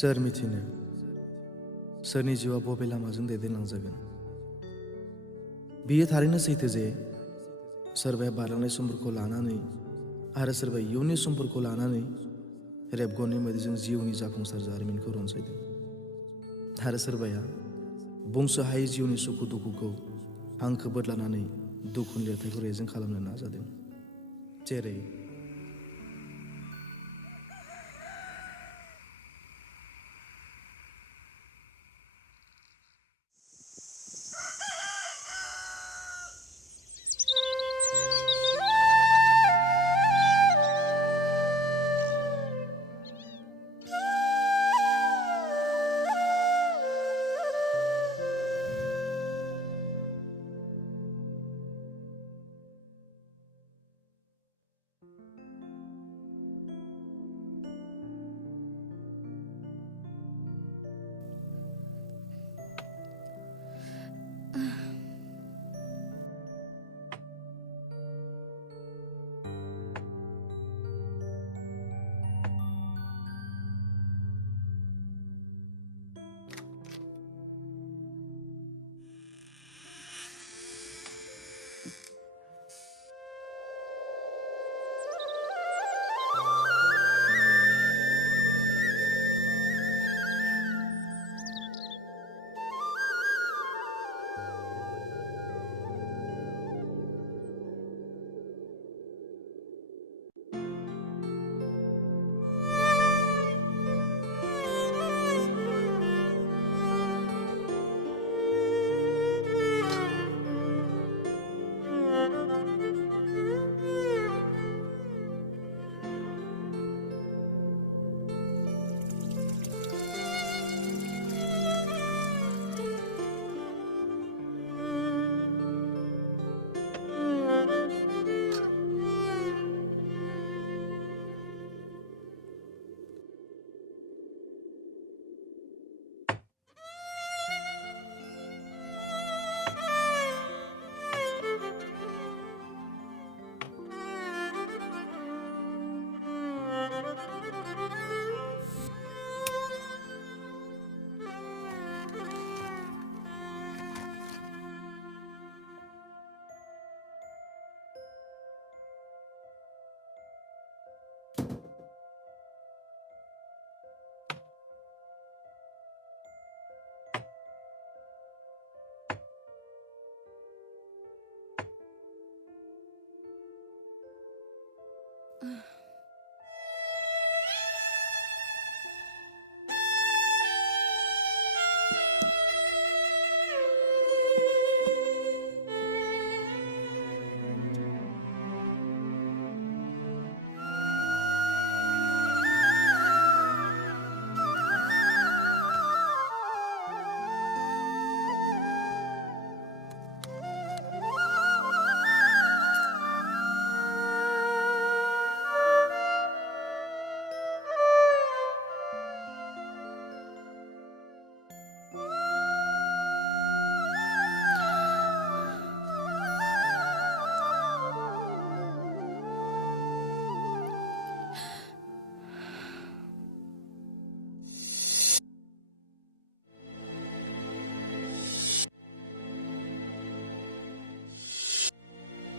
सोर मिथिनो सोरनि जिउआ बबे लामाजों दैदेनलांजागोन। बियो थारैनो सैथो जे सोरबाया बारलांनाय समफोरखौ लानानै आरो सोरबा इयुननि समफोरखौ लानानै रेबगननि मोदैजों जिउनि जाफुंसार जारिमिनखौ रनसायदों आरो सोरबाया बुंस' हायै जिउनि सुखु दुखुखौ हांखो बोदलानानै दुखुनि लिरथायखौ रेजें खालामनो नाजादों। जेरै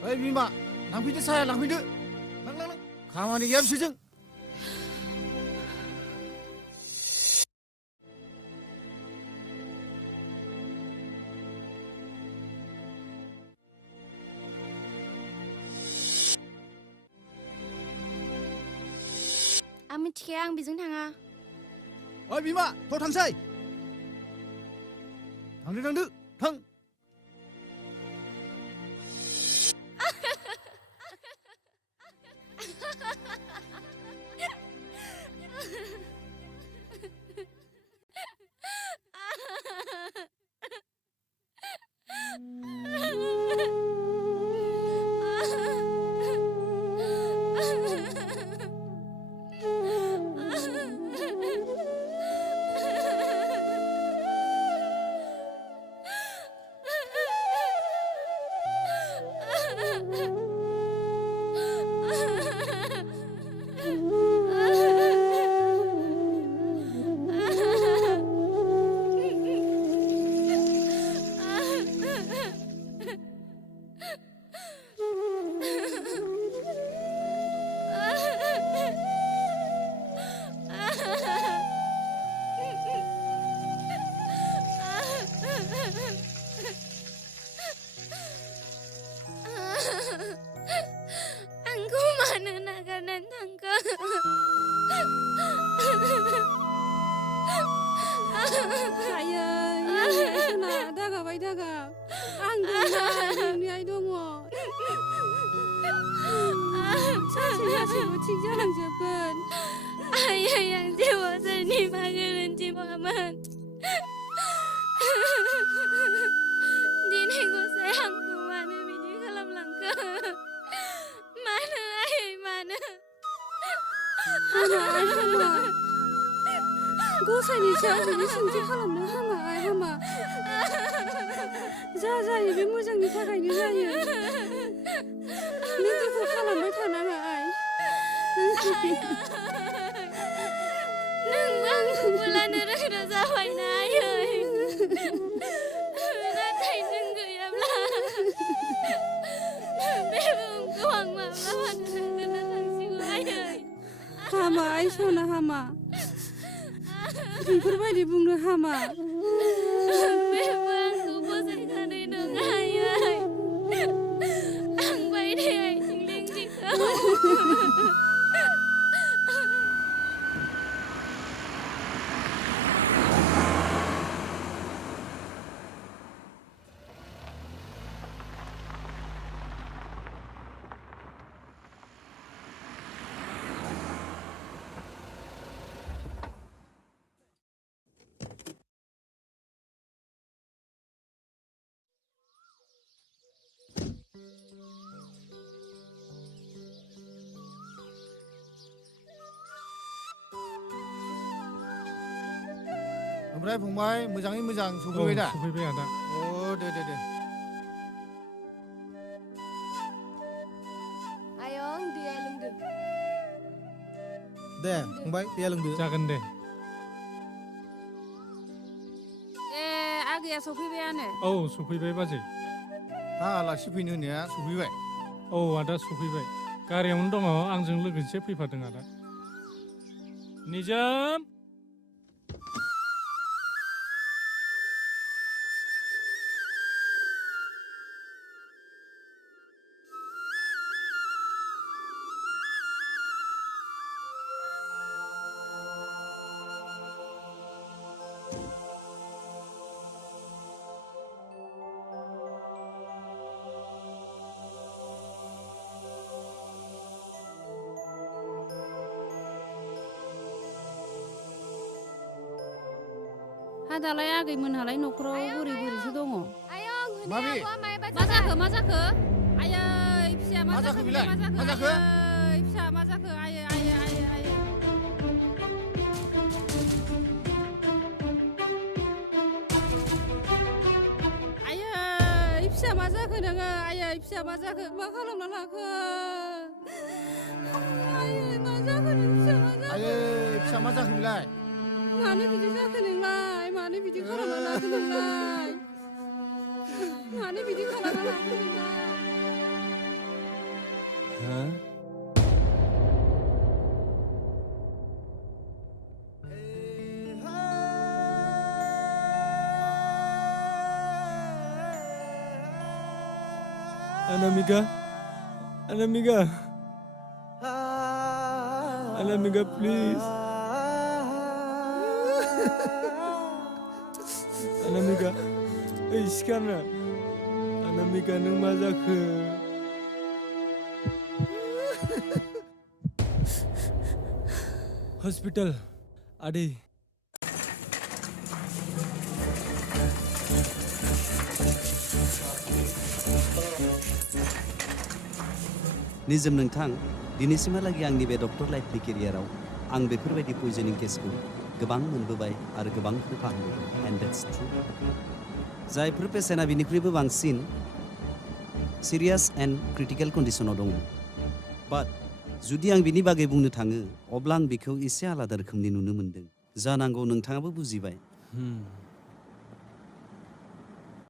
ओइ बिमा लांफैदो साया लांफैदो लां खामानि गैया बिसोरजों। आं मिथिखाया आं बेजों थाङा। ओइ बिमा थ' थांसै थांदो थां। आं दङ नोंनि आइ दङ सानसे गासैबो थिग जालांजोबगोन आयै आं जेबो सोरनिबा गोरोन्थि मावामोन दिनै गसाइ आंखौ मानो बिदि खालामलांखो मानो आयै मानो हामा गसाइनि सायाव बिदि सोंथि खालामनो हामा आइ हामा जा जायो बे मोजांनि थाखायनो जायो नों दुखु खालामबाय थानाङा आइ नोंबो आंखौबो लानो रोंग्रा जाबायना आयै नाथाय नों गैयाब्ला बे बुहुमखौ आं माब्लाबानो नागारना थांसिगौ आयै हामा आइ सना हामा बेफोरबायदि बुंनो हामा बेबो आंखौ फसायखानाय दं आयै आं बायदि आइथिं लिंजिखौ ओमफ्राय फंबाय मोजाङै मोजां सफैबाय दा सफैबाय आदा दे आयं दैया लोंदो दे फंबाय दैया लोंदो जागोन दे आगैया सफैबायानो औ सफैबाय बाजै आलासि फैनो होननाया सफैबाय औ आदा सफैबाय गारियावनो दङ आंजों लोगोसे फैफादों आदा निजोम दालाय आगै मोनहालाय न'खराव बोरै बोरैसो दङ आयं माबि? होननाया आब'आ मायबा मा जाखो आयै फिसाया मा जाखो बिलाय? मा जाखो? आयै फिसा मा जाखो आयै फिसा मा जाखो नोङो आयै फिसा मा जाखो मा खालामना लाखो आयै मा जाखो नों फिसा मा जाखो आयै फिसा मा जाखो बिलाय मानो बिदि जाखो नोंलाय मानो बिदि खालामना लाखो नोंलाय मानो बिदि खालामना लाखो नोंलाय Anamika, please. Anamika, sekarang. Anamika, neng mazaku. Hospital, Adi. निजोम नोंथां दिनैसिमहालागै आंनि बे डक्टर लाइफनि केरियाराव आं बेफोरबायदि पयजनिं केसखौ गोबां मोनबोबाय आरो गोबांखौ फाहामबोबाय एन्ड द्याट्स ट्रु जायफोर पेसेन्टआ बिनिख्रुइबो बांसिन सिरियास एन्ड क्रिटिकेल कन्डिसनाव दङ बाट जुदि आं बिनि बागै बुंनो थाङो अब्ला आं बेखौ एसे आलादा रोखोमनि नुनो मोन्दों जानांगौ नोंथाङाबो बुजिबाय